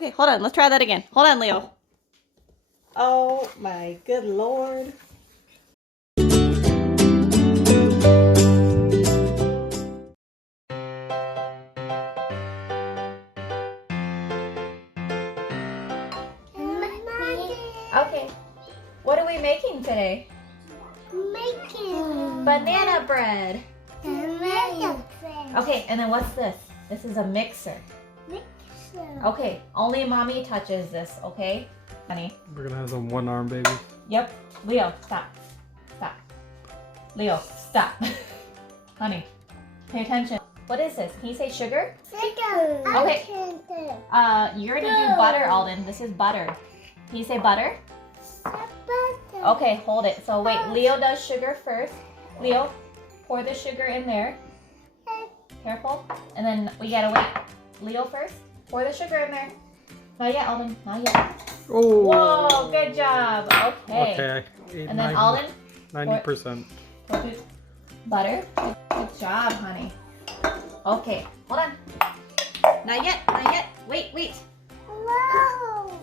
Okay, hold on. Let's try that again. Hold on, Leo. Oh my good Lord. Okay, what are we making today? Making Banana bread. banana bread. Okay, and then what's this? This is a mixer. Mixer. Okay, only mommy touches this, okay? Honey. We're gonna have some one-arm babies. Yep. Leo, stop. Stop. Leo, stop. Honey, pay attention. What is this? Can you say sugar? Sugar. Okay. You're gonna do butter, Alden. This is butter. Can you say butter? Okay, hold it. So wait, Leo does sugar first. Leo, pour the sugar in there. Careful. And then we gotta wait. Leo first. Pour the sugar in there. Not yet, Alden. Not yet. Oh! Whoa, good job. Okay. Okay. And then Alden, 90%. butter. Good job, honey. Okay, hold on. Not yet, not yet. Wait, wait. Whoa.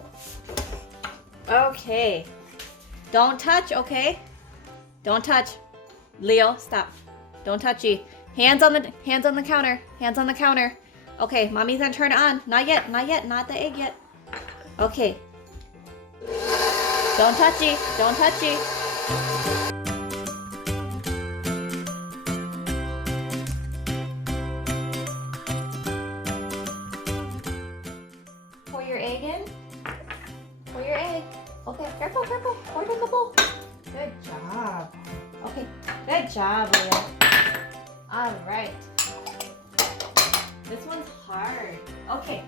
Okay. Don't touch, okay? Don't touch. Leo, stop. Don't touchy. Hands on the counter. Hands on the counter. Okay, mommy's gonna turn it on. Not yet, not yet, not the egg yet. Okay. Don't touchy. Don't touchy. Pour your egg in. Pour your egg. Okay, careful, careful. Pour it in the bowl. Good job. Okay, good job, Leo. All right. This one's hard. Okay.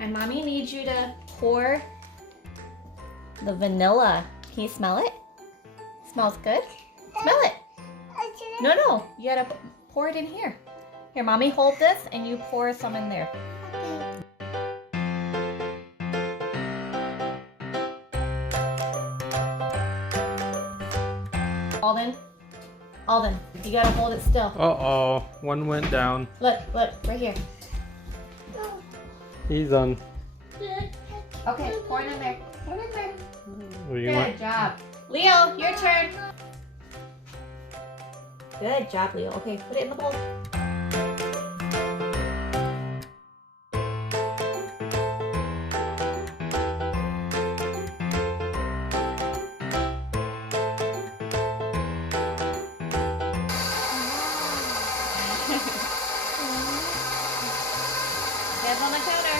And mommy needs you to pour the vanilla. Can you smell it? Smells good? Smell it. No, no. You gotta pour it in here. Here, mommy, hold this and you pour some in there. Alden, Alden, you gotta hold it still. Uh-oh. One went down. Look, look, right here. He's on. Okay, pour it in there. Pour it in there. What do you want? Good job. Leo, your turn. Good job, Leo. Okay, put it in the bowl. Hands on the counter.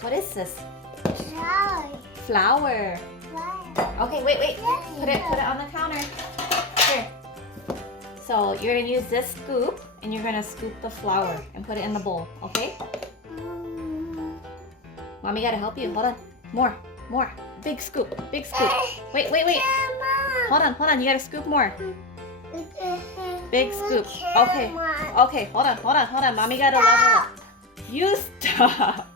What is this? Flour. Okay, wait, wait. Put it on the counter. Here. So you're gonna use this scoop and you're gonna scoop the flour and put it in the bowl, okay? Mommy gotta help you. Hold on. More, more. Big scoop, big scoop. Wait, wait, wait. Hold on. You gotta scoop more. Big scoop. Okay. Okay, hold on. Mommy gotta level up. You stop.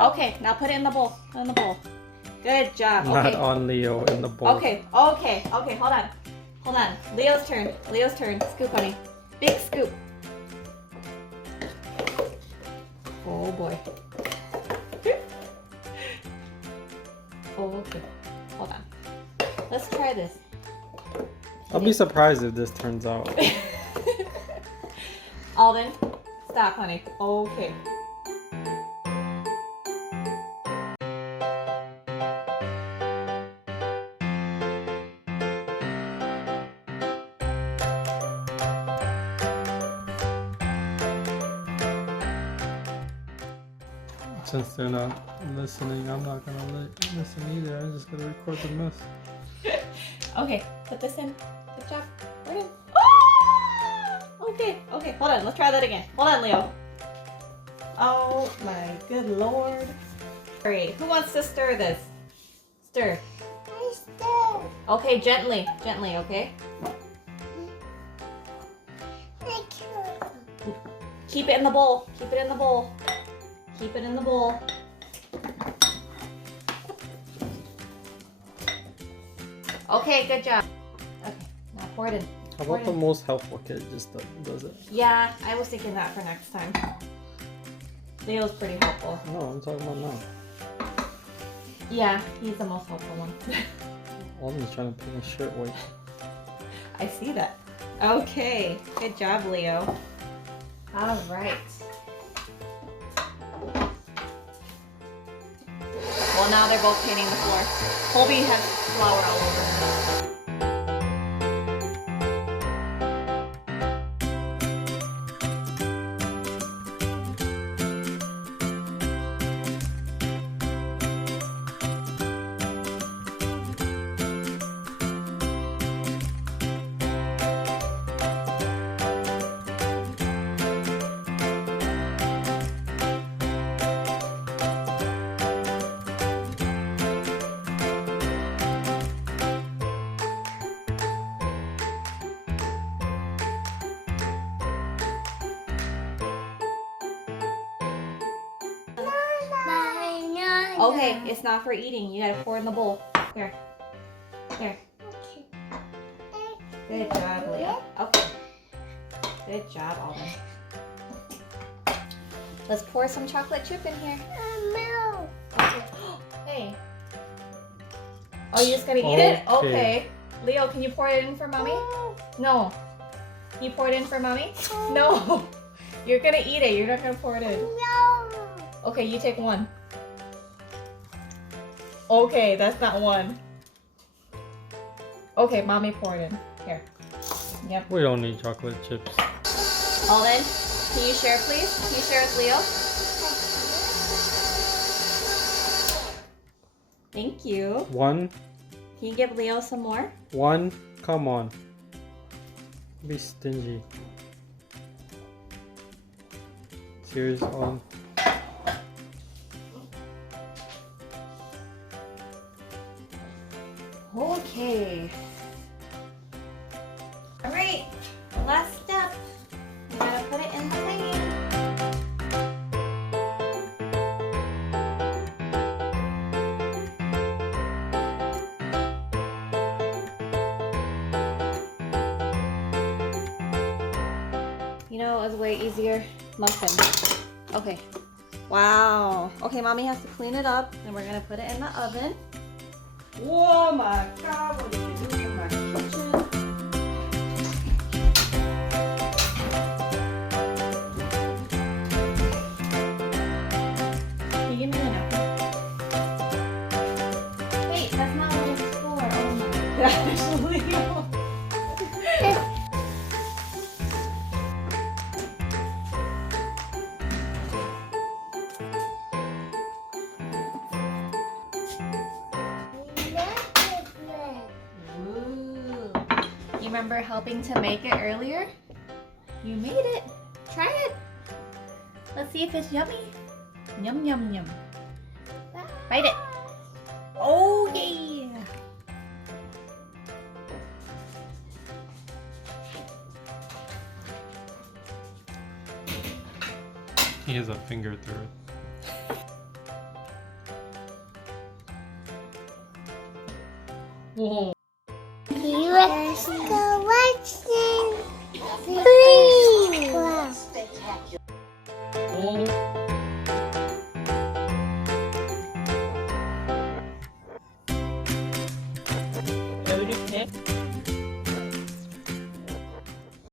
Okay, now put it in the bowl. Put it in the bowl. Good job. Not Okay. on Leo in the bowl. Okay. Hold on. Leo's turn. Scoop, honey. Big scoop. Oh boy. Okay. Hold on. Let's try this. I'll be surprised if this turns out. Alden, stop, honey. Okay. Since they're not listening, I'm not gonna listen either. I'm just gonna record the mess. Okay, put this in. Good job. Put it in. Ah! Okay. Hold on. Let's try that again. Hold on, Leo. Oh my good Lord. Alright, who wants to stir this? Stir. Okay, gently, okay? Keep it in the bowl. Keep it in the bowl. Okay, good job. Okay, now pour it in. How about the most helpful kid just does it? Yeah, I was thinking that for next time. Leo's pretty helpful. No, I'm talking about now. Yeah, he's the most helpful one. Alden's trying to put his shirt away. I see that. Okay, good job, Leo. All right. Well, now they're both painting the floor. Colby has flour all over him. Okay, it's not for eating. You gotta pour in the bowl. Here. Here. Good job, Leo. Okay. Good job, Alden. Let's pour some chocolate chip in here. No. Okay. Hey. Oh, you're just gonna eat it? Okay. Leo, can you pour it in for mommy? No. Can you pour it in for mommy? No. You're gonna eat it. You're not gonna pour it in. No. Okay, you take one. Okay, that's not one. Okay, mommy pour it in. Here. Yep. We don't need chocolate chips. Alden, can you share, please? Can you share with Leo? Thank you. One. Can you give Leo some more? One. Come on. Be stingy. Cheers, Alden. Okay. All right, last step. We gotta put it in the pan. You know, it was way easier. Muffins. Okay. Wow. Okay, mommy has to clean it up, and we're gonna put it in the oven. Oh my God, what did you do in my kitchen? Can you give me the napkin? Wait, that's not what it's for. Oh my gosh, Leo. You remember helping to make it earlier? You made it. Try it. Let's see if it's yummy. Yum, yum, yum. Bite it. Oh, yeah. He has a finger through it. Whoa. Let's go watching. Please. Oh.